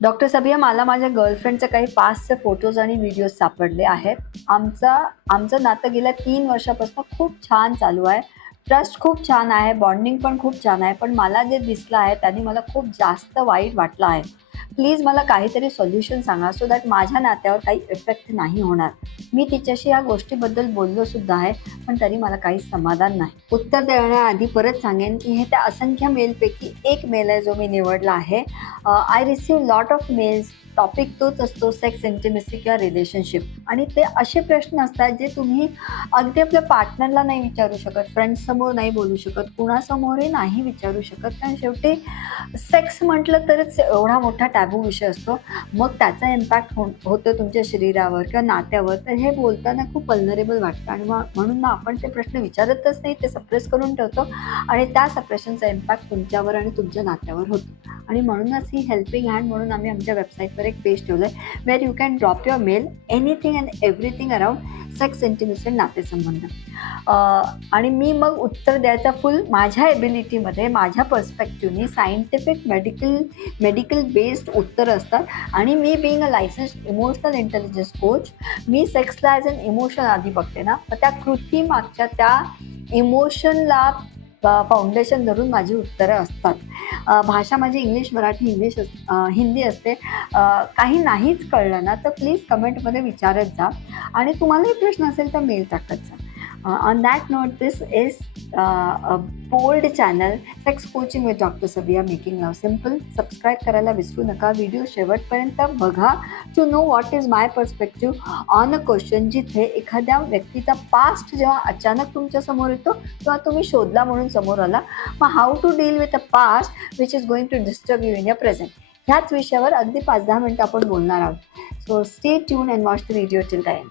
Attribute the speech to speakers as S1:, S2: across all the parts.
S1: Doctor सबिया मला माझ्या गर्लफ्रेंडचे काही पास्टचे फोटोज आणि व्हिडिओज सापडले आहेत. आमचा आमचं नातं गेल्या तीन वर्षापासून खूप छान चालू आहे. ट्रस्ट खूप छान आहे बॉन्डिंग पण खूप छान आहे पण मला जे दिसलं आहे त्याने मला खूप जास्त वाईट वाटलं आहे. प्लीज मला काहीतरी सोल्युशन सांगा सो दॅट माझ्या नात्यावर काही इफेक्ट नाही होणार. मी तिच्याशी या गोष्टीबद्दल बोललो सुद्धा आहे पण तरी मला काही समाधान नाही. उत्तर देण्याआधी परत सांगेन की हे त्या असंख्य मेलपैकी एक मेल आहे जो मी निवडला आहे. I receive lot of mails topic तोच असतो सेक्स इंटिमेसी किंवा रिलेशनशिप आणि ते असे प्रश्न असतात जे तुम्ही अगदी आपल्या पार्टनरला नाही विचारू शकत फ्रेंड्ससमोर नाही बोलू शकत कुणासमोरही नाही विचारू शकत. कारण शेवटी सेक्स म्हटलं तरच एवढा मोठा टॅबू विषय असतो. मग त्याचा इम्पॅक्ट हो होतो तुमच्या शरीरावर किंवा नात्यावर. तर हे बोलताना खूप वल्नरेबल वाटतं. आणि मग म्हणून मग आपण ते प्रश्न विचारतच नाही ते सप्रेस करून ठेवतो. आणि त्या सप्रेशनचा इम्पॅक्ट तुमच्यावर आणि तुमच्या नात्यावर होतो. आणि म्हणूनच ही हेल्पिंग हँड म्हणून आम्ही आमच्या वेबसाईटवर एक पेज ठेवलं आहे where you can drop your mail anything and everything around sex intimacy नातेसंबंध आणि मी मग उत्तर द्यायचा फुल माझ्या एबिलिटीमध्ये माझ्या पर्स्पेक्टिव्हनी सायंटिफिक मेडिकल मेडिकल बेस्ड उत्तरं असतात. आणि मी being a license emotional intelligence coach मी सेक्सला ॲज अन इमोशन आधी बघते ना. तर त्या कृती मागच्या त्या इमोशनला फाउंडेशन धरून माझी उत्तरं असतात. भाषा माझी इंग्लिश मराठी इंग्लिश अस हिंदी असते. काही नाहीच कळलं ना तर प्लीज कमेंटमध्ये विचारत जा. आणि तुम्हालाही प्रश्न असेल तर मेल टाकत जा. On that note this is bold channel sex coaching with doctor Sabiya making love simple subscribe करायला विसरू नका. व्हिडिओ शेवटपर्यंत बघा. To know what is my perspective on a question जिथे एखाद्या व्यक्तीचा पास्ट जेव्हा अचानक तुमच्यासमोर येतो तेव्हा तुम्ही शोधला म्हणून समोर आला. मग how to deal with a past which is going to disturb you in a present ह्याच विषयावर अगदी पाच दहा मिनटं आपण बोलणार आहोत. So stay tune and watch the video till the end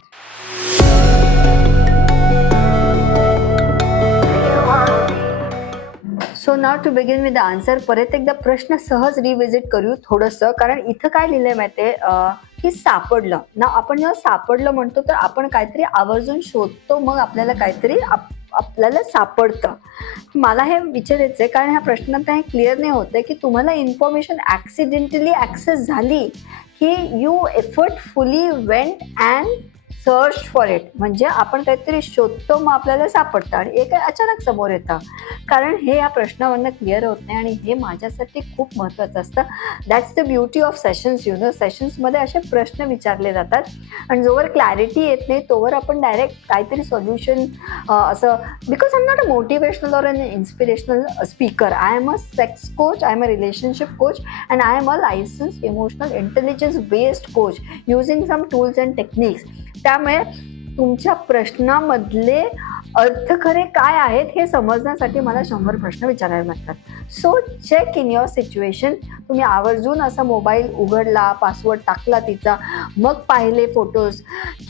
S1: so now to begin with the answer परत एकदा प्रश्न सहज रिव्हिजिट करू थोडंसं. कारण इथं काय लिहिलंय माहितीये? की सापडलं. ना आपण जेव्हा सापडलं म्हणतो तर आपण काहीतरी आवर्जून शोधतो मग आपल्याला काहीतरी आप आपल्याला सापडतं. मला हे विचारायचं आहे कारण ह्या प्रश्नात हे क्लिअर नाही होतं की तुम्हाला इन्फॉर्मेशन ॲक्सिडेंटली ॲक्सेस झाली की you effortfully went and search for it म्हणजे आपण काहीतरी शोधतो मग आपल्याला सापडतं आणि एक अचानक समोर येतं. कारण हे या प्रश्नावरनं क्लिअर होत नाही आणि हे माझ्यासाठी खूप महत्त्वाचं असतं. That's the beauty of sessions you know सेशन्समध्ये असे प्रश्न विचारले जातात. आणि जोवर क्लॅरिटी येत नाही तोवर आपण डायरेक्ट काहीतरी सोल्युशन असं because I am not a motivational or an inspirational speaker I am a sex coach I am a relationship coach and I am a licence emotional intelligence based coach using some tools and techniques त्या त्यामुळे तुमच्या प्रश्नामधले अर्थ खरे काय आहेत हे समजण्यासाठी मला शंभर प्रश्न विचारायला लागतात. So check in your situation तुम्ही आवर्जून असा मोबाईल उघडला पासवर्ड टाकला तिचा मग पाहिले फोटोज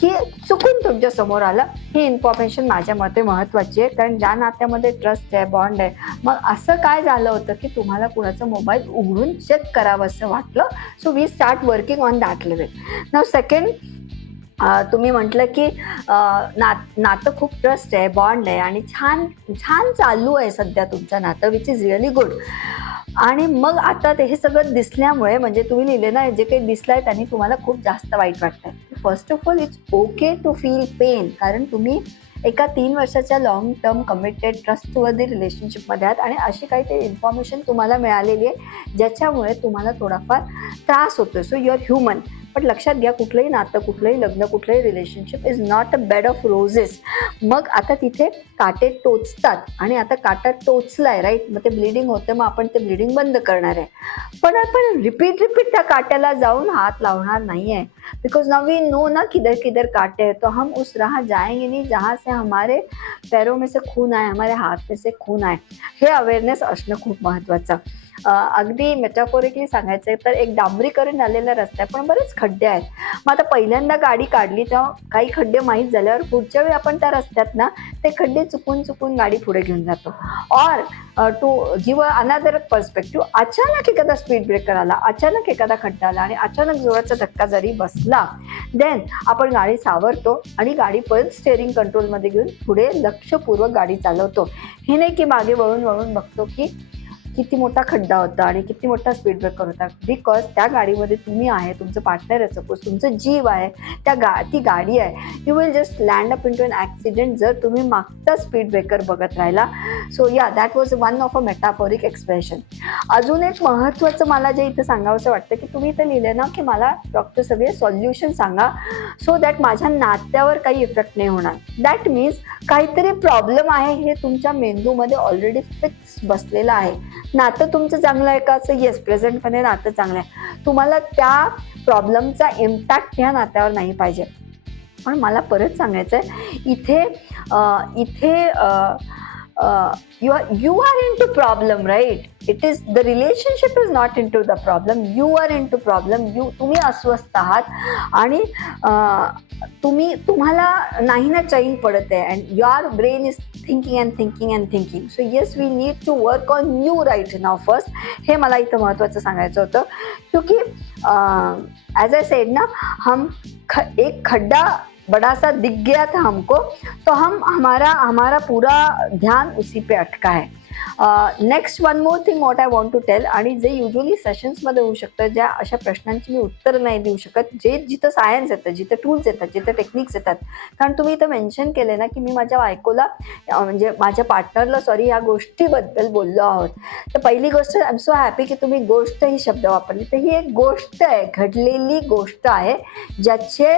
S1: की चुकून तुमच्यासमोर आलं. ही इन्फॉर्मेशन माझ्या मते महत्त्वाची आहे कारण ज्या नात्यामध्ये ट्रस्ट आहे बॉन्ड आहे मग असं काय झालं होतं की तुम्हाला कुणाचा मोबाईल उघडून चेक करावं असं वाटलं. So we start working on that level now second तुम्ही म्हटलं की नात नातं खूप ट्रस्ट आहे बॉन्ड आहे आणि छान छान चालू आहे सध्या तुमचं नातं विच इज रिअली गुड आणि मग आता ते हे सगळं दिसल्यामुळे म्हणजे तुम्ही लिहिले ना जे काही दिसलं आहे त्यांनी तुम्हाला खूप जास्त वाईट वाटतं first of all it's okay to feel pain कारण तुम्ही एका तीन वर्षाच्या लॉंग टर्म कमिटेड ट्रस्टवर्दी रिलेशनशिपमध्ये आहात आणि अशी काहीतरी इन्फॉर्मेशन तुम्हाला मिळालेली आहे ज्याच्यामुळे तुम्हाला थोडाफार त्रास होतो सो यू आर ह्युमन पण लक्षात घ्या कुठलंही नातं कुठलंही लग्न कुठलंही relationship is not a bed of roses मग आता तिथे काटे टोचतात आणि आता काटा टोचलाय राईट मग ते ब्लिडिंग होतं मग आपण ते ब्लिडिंग बंद करणार आहे. पण आपण रिपीट रिपीट त्या काट्याला जाऊन हात लावणार नाही आहे बिकॉज नाव वी नो ना किधर किधर काटे आहे तो हम उस राह जाएंगे नाही जहाँ से हमारे पैरों में से खून आहे हमारे हाथ में से खून आहे हे अवेअरनेस असणं खूप महत्त्वाचं अगदी मेटाफोरिकली सांगायचं आहे तर एक डांबरीकरण झालेला रस्ता आहे पण बरेच खड्डे आहेत. मग आता पहिल्यांदा गाडी काढली तेव्हा काही खड्डे माहीत झाल्यावर पुढच्या वेळी आपण त्या रस्त्यात ना ते खड्डे चुकून चुकून गाडी पुढे घेऊन जातो. Or to give another perspective अचानक एखादा स्पीड ब्रेकर आला अचानक एखादा खड्डा आला आणि अचानक जोराचा धक्का जरी बसला देन आपण गाडी सावरतो आणि गाडी परत स्टेअरिंग कंट्रोलमध्ये घेऊन पुढे लक्षपूर्वक गाडी चालवतो. हे नाही की मागे वळून वळून बघतो की किती मोठा खड्डा होता आणि किती मोठा स्पीड ब्रेकर होता. बिकॉज त्या गाडीमध्ये तुम्ही आहे तुमचं पार्टनर आहे सपोज तुमचं जीव आहे त्या गा ती गाडी आहे you will just land up in to an accident जर तुम्ही मागचा स्पीड ब्रेकर बघत राहिला. So yeah that was one of a metaphoric expression अजून एक महत्त्वाचं मला जे इथं सांगावंसं वाटतं की तुम्ही इथं लिहिलं ना की मला डॉक्टर सगळे सॉल्युशन सांगा सो दॅट माझ्या नात्यावर काही इफेक्ट नाही होणार. दॅट मीन्स काहीतरी प्रॉब्लेम आहे हे तुमच्या मेंदूमध्ये ऑलरेडी फिक्स बसलेलं आहे. नातं तुमचं चांगलं आहे का? असं येस प्रेझेंटमध्ये नातं चांगलं आहे. तुम्हाला त्या प्रॉब्लेमचा इम्पॅक्ट ह्या नात्यावर नाही पाहिजे. पण मला परत सांगायचं आहे इथे इथे you are you are in to problem right it is the relationship is not in to the problem you are in to problem you तुम्ही अस्वस्थ आहात. आणि uh, तुम्ही तुम्हाला नाही ना चैन पडत आहे. And your brain is thinking and thinking and thinking so yes we need to work on you right now first हे मला इथं महत्त्वाचं सांगायचं होतं. क्योंकि ॲज अ सेड ना हम ख, एक खड्डा बड़ा सा दिख गया था हमको तो हम हमारा हमारा पूरा ध्यान उसी पे अटका है। Next one more thing what I want to tell आणि जे युजली सेशन्समध्ये होऊ शकतं ज्या अशा प्रश्नांची मी उत्तर नाही देऊ शकत जे जिथं सायन्स येतं जिथं टूल्स येतात जिथं टेक्निक्स येतात. कारण तुम्ही इथं मेन्शन केले ना की मी माझ्या बायकोला म्हणजे माझ्या पार्टनरला सॉरी या गोष्टीबद्दल बोललो आहोत. तर पहिली गोष्ट आय एम सो हॅपी की तुम्ही गोष्ट ही शब्द वापरली. तर ही एक गोष्ट आहे घडलेली गोष्ट आहे ज्याचे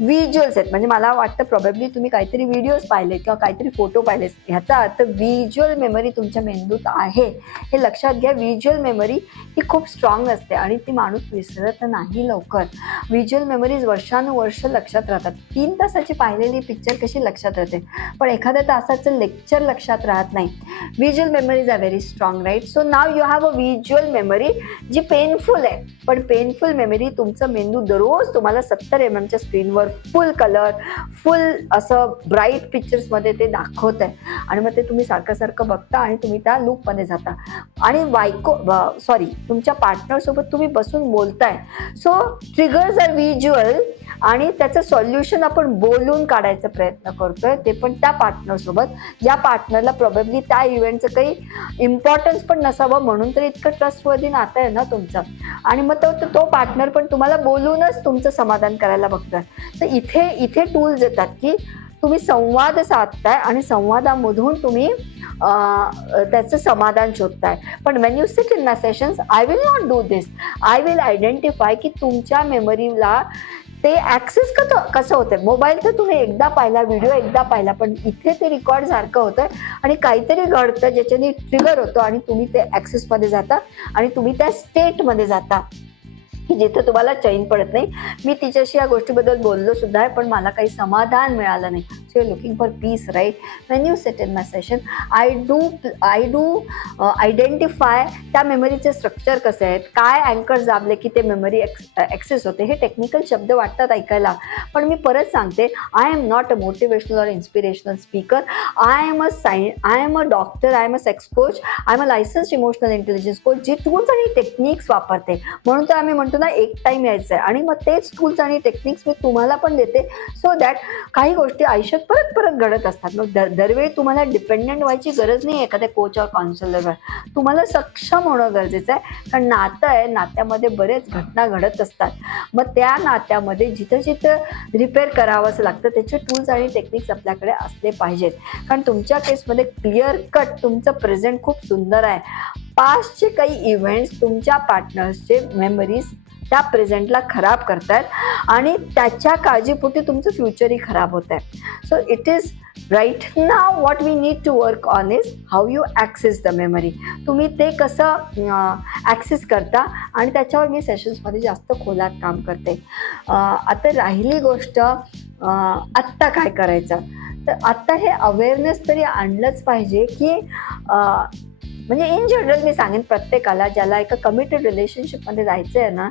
S1: व्हिज्युअल्स आहेत. म्हणजे मला वाटतं प्रॉब्लेबली तुम्ही काहीतरी व्हिडिओज पाहिले किंवा काहीतरी फोटो पाहिले ह्याचा अर्थ व्हिज्युअल मेमरी तुमच्या मेंदूत आहे. हे लक्षात घ्या व्हिज्युअल मेमरी ही खूप स्ट्रॉंग असते आणि ती माणूस विसरत नाही लवकर. व्हिज्युअल मेमरीज वर्षानुवर्ष लक्षात राहतात. तीन तासाची पाहिलेली पिक्चर कशी लक्षात राहते? पण एखाद्या तासाचं लेक्चर लक्षात राहत नाही. Visual memories are very strong right so now you have a visual memory G painful आहे. पण पेनफुल मेमरी तुमचं मेंदू दररोज तुम्हाला सत्तर एम एमच्या स्क्रीनवर फुल कलर फुल असं ब्राईट पिक्चर्समध्ये ते दाखवत आहे आणि मग ते तुम्ही सारखं सारखं बघता आणि तुम्ही त्या लूपमध्ये जाता. आणि बायको सॉरी तुमच्या पार्टनरसोबत तुम्ही बसून बोलताय. सो ट्रिगर्स आर व्हिज्युअल आणि त्याचं सॉल्युशन आपण बोलून काढायचा प्रयत्न करतोय. ते पण त्या पार्टनरसोबत या पार्टनरला प्रॉबेबली त्या इव्हेंटचं काही इम्पॉर्टन्स पण नसावं म्हणून तर इतकं ट्रस्टवर्दी नातं आहे ना तुमचं. आणि मग तो तो पार्टनर पण तुम्हाला बोलूनच तुमचं समाधान करायला बघतोय तर इथे इथे टूल्स येतात की तुम्ही संवाद साधताय आणि संवादामधून तुम्ही त्याचं समाधान शोधताय. पण when you sit in my sessions I will not do this I will identify की तुमच्या मेमरीला ते ॲक्सेस कसं कसं होतं मोबाईल तर तुम्ही एकदा पाहिला व्हिडिओ एकदा पाहिला पण इथे ते रेकॉर्ड सारखं होतं आणि काहीतरी घडतं ज्याच्याने ट्रिगर होतो आणि तुम्ही ते ॲक्सेसमध्ये जाता आणि तुम्ही त्या स्टेटमध्ये जाता. की जिथे तुम्हाला चैन पडत नाही. मी तिच्याशी या गोष्टीबद्दल बोललो सुद्धा आहे पण मला काही समाधान मिळालं नाही. So you looking for peace right when you set in my session I do I do identify त्या मेमरीचे स्ट्रक्चर कसे आहेत काय अँकर जाबले की ते मेमरी एक्स ॲक्सेस होते हे टेक्निकल शब्द वाटतात ऐकायला. पण मी परत सांगते I am not a motivational or inspirational speaker I am a psych I am a doctor I am a sex coach I am a licence emotional intelligence coach जे टूल्स आणि टेक्निक्स वापरते. म्हणून तर आम्ही म्हणतो तुला एक टाईम यायचं आहे आणि मग तेच टूल्स आणि टेक्निक्स मी तुम्हाला पण देते सो दॅट काही गोष्टी आयुष्यात परत परत घडत असतात. मग दर दरवेळी तुम्हाला डिपेंडेंट व्हायची गरज नाही एखाद्या कोच और काउन्सिलरवर तुम्हाला सक्षम होणं गरजेचं आहे. कारण नातं आहे नात्यामध्ये बरेच घटना घडत असतात. मग त्या नात्यामध्ये जिथं जिथं रिपेअर करावंच लागतं त्याचे टूल्स आणि टेक्निक्स आपल्याकडे असले पाहिजेत. कारण तुमच्या केसमध्ये क्लिअर कट तुमचं प्रेझेंट खूप सुंदर आहे. पास्टचे काही इव्हेंट्स तुमच्या पार्टनर्सचे मेमरीज त्या प्रेझेंटला खराब करतायत आणि त्याच्या काळजीपोटी तुमचं फ्युचरही खराब होत आहे सो इट इज राईट ना what we need to work on is how you access the memory तुम्ही ते कसं ॲक्सेस करता आणि त्याच्यावर मी सेशन्समध्ये जास्त खोलात काम करते. आता राहिली गोष्ट आत्ता काय करायचं? तर आत्ता हे अवेअरनेस तरी आणलंच पाहिजे की म्हणजे इन जनरल मी सांगेन प्रत्येकाला ज्याला एका कमिटेड रिलेशनशिपमध्ये जायचं आहे ना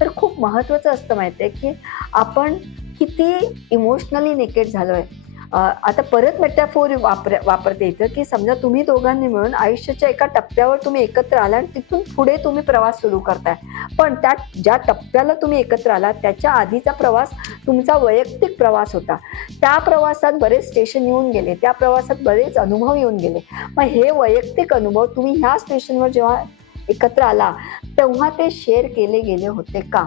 S1: तर खूप महत्त्वाचं असतं माहिती आहे की आपण किती इमोशनली नेकेड झालो आहे आता परत मेटाफोर वापर वापरते इथं की समजा तुम्ही दोघांनी मिळून आयुष्याच्या एका टप्प्यावर तुम्ही एकत्र आला आणि तिथून पुढे तुम्ही प्रवास सुरू करताय. पण त्या ज्या टप्प्याला तुम्ही एकत्र आलात त्याच्या आधीचा प्रवास तुमचा वैयक्तिक प्रवास होता. त्या प्रवासात बरेच स्टेशन येऊन गेले त्या प्रवासात बरेच अनुभव येऊन गेले. मग हे वैयक्तिक अनुभव तुम्ही ह्या स्टेशनवर जेव्हा एकत्र आला तेव्हा ते शेअर केले गेले होते का?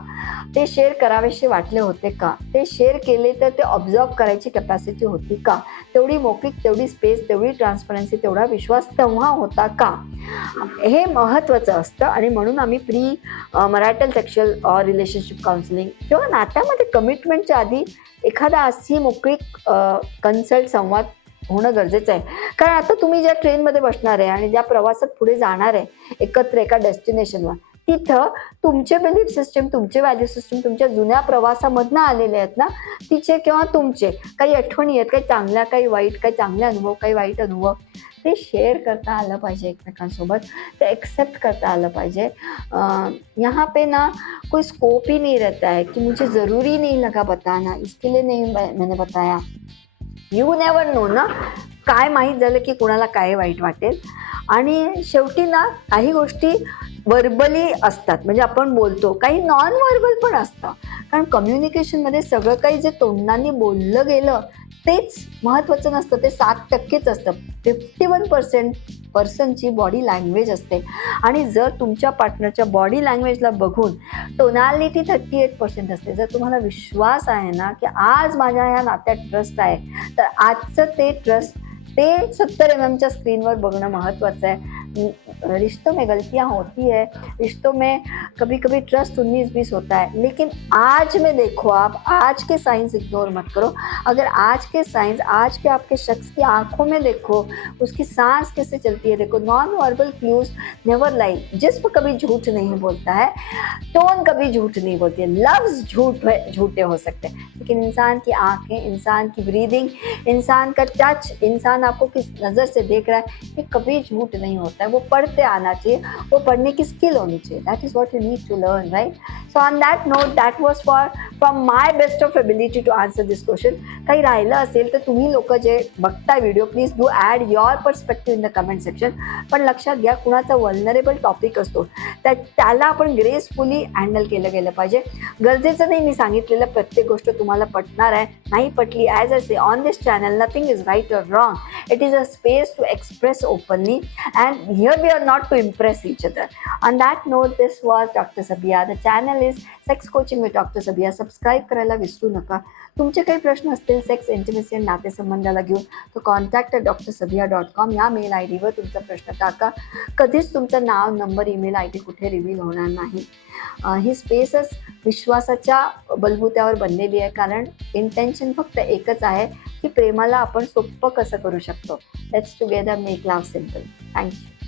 S1: ते शेअर करावेसे वाटले होते का? ते शेअर केले तर ते ऑब्झर्व करायची कॅपॅसिटी होती का? तेवढी मोकळीक तेवढी स्पेस तेवढी ट्रान्सपरन्सी तेवढा विश्वास तेव्हा होता का? हे महत्त्वाचं असतं आणि म्हणून आम्ही pre marital sexual relationship counselling किंवा नात्यामध्ये कमिटमेंटच्या आधी एखादा अशी मोकळीक कन्सल्ट संवाद होणं गरजेचं आहे. कारण आता तुम्ही ज्या ट्रेनमध्ये बसणार आहे आणि ज्या प्रवासात पुढे जाणार आहे एकत्र एका डेस्टिनेशनवर तिथं तुमचे बिलीफ सिस्टम तुमचे व्हॅल्यू सिस्टम तुमच्या जुन्या प्रवासामधनं आलेले आहेत ना तिचे किंवा तुमचे काही आठवणी आहेत काही चांगल्या काही वाईट काही चांगले अनुभव काही वाईट अनुभव ते शेअर करता आलं पाहिजे एकमेकांसोबत ते एक्सेप्ट करता आलं पाहिजे. यहाँ पे ना कोई स्कोप ही नहीं रहता है कि मुझे ज़रूरी नहीं लगा बताना इसके लिए नहीं मैंने बताया. यू नेवर नो ना? काय माहीत झालं की कुणाला काय वाईट वाटेल. आणि शेवटी ना काही गोष्टी वर्बली असतात. म्हणजे आपण बोलतो. काही नॉन वर्बल पण असतं. कारण कम्युनिकेशनमध्ये सगळं काही जे तोंडाने बोललं गेलं तेच महत्त्वाचं नसतं. ते सात टक्केच असतं. फिफ्टी वन पर्सेंट पर्सनची बॉडी लँग्वेज असते. आणि जर तुमच्या पार्टनरच्या बॉडी लँग्वेजला बघून टोनॅलिटी थर्टी एट पर्सेंट असते. जर तुम्हाला विश्वास आहे ना की आज माझ्या ह्या नात्यात ट्रस्ट आहे तर आजचं ते ट्रस्ट ते सत्तर एम एमच्या स्क्रीनवर बघणं महत्त्वाचं आहे. रिश्तों में गलतियाँ होती है, रिश्तों में कभी कभी ट्रस्ट उन्नीस बीस होता है। लेकिन आज में देखो आप, आज के साइंस इग्नोर मत करो। अगर आज के साइंस आज के आपके शख्स की आँखों में देखो, उसकी सांस कैसे चलती है, देखो non verbal clues never lie जिसम कभी झूठ नहीं बोलता है टोन कभी झूठ नहीं बोलती है। लफ्ज झूठ झूठे हो सकते हैं। लेकिन इंसान की आँखें, इंसान की ब्रीदिंग इंसान का टच इंसान आपको किस नज़र से देख रहा है, ये कभी झूठ नहीं होता। है वो पढ़ते आना चाहिए वो पढ़ने की स्किल होनी चाहिए। That is what you need to learn right so on that note that was for from my best of ability to answer this question काही राहिलं असेल तर तुम्ही लोक जे बघताय video please do add your perspective in the comment section पण लक्षात घ्या कुणाचा वल्नरेबल टॉपिक असतो. त्या त्याला आपण ग्रेसफुली हँडल केलं गेलं पाहिजे. गरजेचं नाही मी सांगितलेलं प्रत्येक गोष्ट तुम्हाला पटणार आहे. नाही पटली as a say on this channel nothing is right or wrong it is a space to express openly and here we are not to impress each other on that note this was doctor Sabiya the channel is sex coaching with doctor Sabiya subscribe करायला विसरू नका. तुमचे काही प्रश्न असतील sex intimacy आणि नातेसंबंधाला घेऊन तर contact doctor Sabiya dot com या मेल आय डीवर तुमचा प्रश्न टाका. कधीच तुमचं नाव नंबर ईमेल आय डी कुठे रिव्हील होणार नाही. ही स्पेसच विश्वासाच्या बलबुत्यावर बनलेली आहे कारण इंटेन्शन फक्त एकच आहे की प्रेमाला आपण सोपं कसं करू शकतो. Let's together make love simple thank you